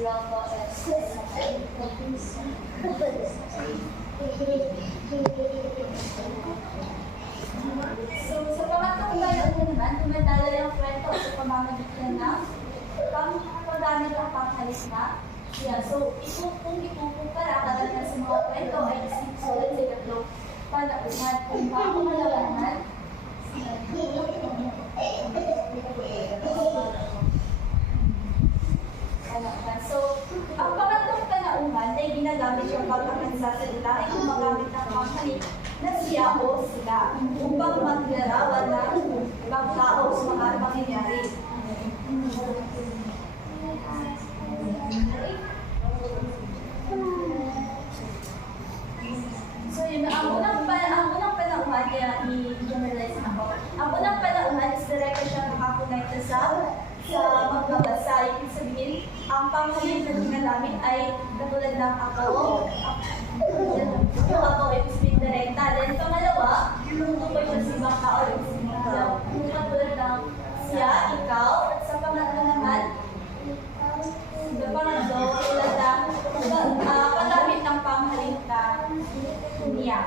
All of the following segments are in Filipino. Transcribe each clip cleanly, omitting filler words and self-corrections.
Logo and So, sa pangatlong bayan naman, tumatala yung kwento sa pamamagitan ng paggamit ng panghalista. Yeah, so, kung ikukumpara kadalasan sa mga kwento ay sulat sa tatlong panauhan kung pakumalawanan. So, ang pangatlong panauhan ay ginagamit yung pagkakasalita ay gumagamit ng panghalit na siya o sila upang maglarawan ng ibang tao sa mga pangyayari. So yun, ang unang panauhan, kaya i-generalize ako. Ang unang panauhan is direct siya nakakonekta sa magbabasa. Ibig sabihin, ang panghalin na ginagamit ay katulad ng ako, yung ako, ibig sabihin direkta. Then pangalawa, yung tukoy siya sa ibang tao, ibig sabihin katulad ng siya, ikaw, at sa pangatlo naman, tulad ng paggamit ng panghalin na niya.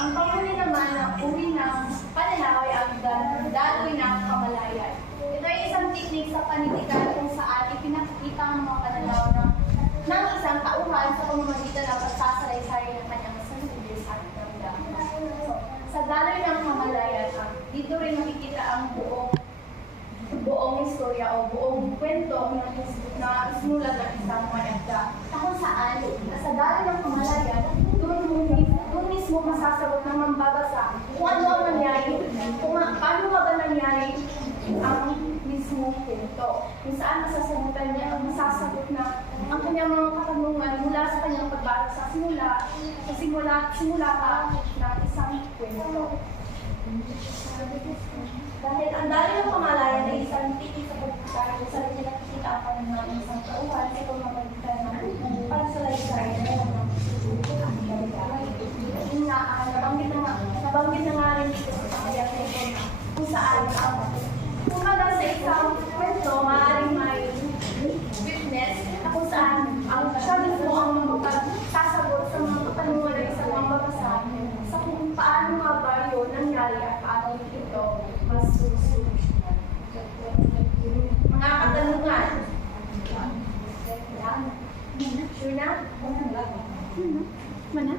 Ang panghuli naman ng uri ng pananaw ay ang daloy ng kamalayan. Ito ay isang teknik sa panitikan kung saan ipinakikita ang mga pananaw ng isang tauhan sa pamamagitan ng pagsasalaysay ng kanyang sarili at damdamin. So, sa daloy ng kamalayan, dito rin makikita ang buong istorya o buong kwento na isinulat ng isang managda. Na kung saan, sa daloy ng kamalayan, doon mismo masasagot ng mambabasa kung ano ang nangyari, kung paano nga ba nangyari ang mismo kwento. Kung saan masasagutan niya, masasagot na ang kanyang mga katanungan mula sa kanyang pagbasa simula pa ng isang kwento. Dahil ang daloy ng kamalayan ay isang titik sa pagkakita kung saan nakikita ang pananaw ng isang tauhan sa pamamagitan ng pagsalaysay ng nabanggit na nga rin dito sa pagkakita na ito kung saan kumbaga sa isang kwento, maaaring may witness na kung saan siya mismo ang magsasagot sa mga katanungan ng isang mambabasa sa kung paano nga ba yun nangyari at paano ito masusolusyonan. Mga katanungan. Sure na? Mana?